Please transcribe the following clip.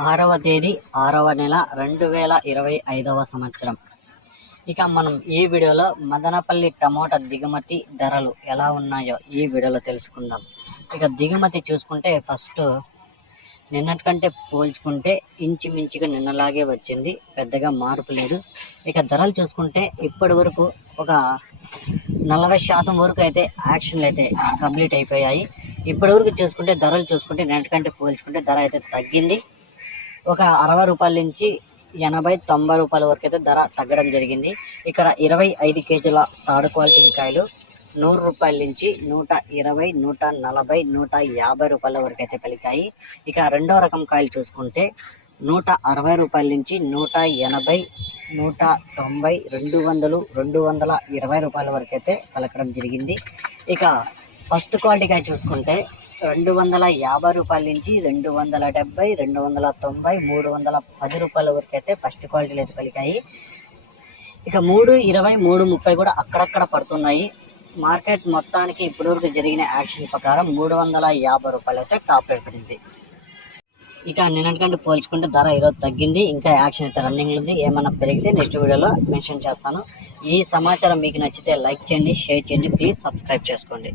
ఆరవ తేదీ ఆరవ నెల రెండు వేల ఇరవై ఐదవ సంవత్సరం. ఇక మనం ఈ వీడియోలో మదనపల్లి టమోటా దిగుమతి ధరలు ఎలా ఉన్నాయో ఈ వీడియోలో తెలుసుకుందాం. ఇక దిగుమతి చూసుకుంటే ఫస్ట్ నిన్నటి కంటే పోల్చుకుంటే ఇంచుమించుగా నిన్నలాగే వచ్చింది. పెద్దగా మార్పు లేదు. ఇక ధరలు చూసుకుంటే ఇప్పటి వరకు ఒక నలభై శాతం వరకు అయితే యాక్షన్లు అయితే కంప్లీట్ అయిపోయాయి. ఇప్పటి వరకు చూసుకుంటే ధరలు చూసుకుంటే నిన్నటి కంటే పోల్చుకుంటే ధర అయితే తగ్గింది. ఒక అరవై రూపాయల నుంచి ఎనభై తొంభై రూపాయల వరకు అయితే ధర తగ్గడం జరిగింది. ఇక్కడ ఇరవై ఐదు కేజీల తాడు క్వాలిటీ కాయలు నూరు రూపాయల నుంచి నూట ఇరవై నూట నలభై నూట యాభై రూపాయల వరకు అయితే పలికాయి. ఇక రెండో రకం కాయలు చూసుకుంటే నూట అరవై రూపాయల నుంచి నూట ఎనభై నూట తొంభై రెండు వందలు రెండు వందల ఇరవై రూపాయల వరకు అయితే పలకడం జరిగింది. ఇక ఫస్ట్ క్వాలిటీ కాయ చూసుకుంటే రెండు వందల యాభై రూపాయల నుంచి రెండు వందల డెబ్బై రెండు వందల తొంభై మూడు వందల పది రూపాయల వరకు అయితే ఫస్ట్ క్వాలిటీలు అయితే పలికాయి. ఇక మూడు ఇరవై మూడు ముప్పై కూడా అక్కడక్కడ పడుతున్నాయి. మార్కెట్ మొత్తానికి ఇప్పటివరకు జరిగిన యాక్షన్ ప్రకారం మూడు వందల యాభై రూపాయలు అయితే టాప్ రేట్ పడింది. ఇక నిన్నటికంటే పోల్చుకుంటే ధర ఈరోజు తగ్గింది. ఇంకా యాక్షన్ అయితే రన్నింగ్ ఉంది. ఏమైనా పెరిగితే నెక్స్ట్ వీడియోలో మెన్షన్ చేస్తాను. ఈ సమాచారం మీకు నచ్చితే లైక్ చేయండి షేర్ చేయండి. ప్లీజ్ సబ్స్క్రైబ్ చేసుకోండి.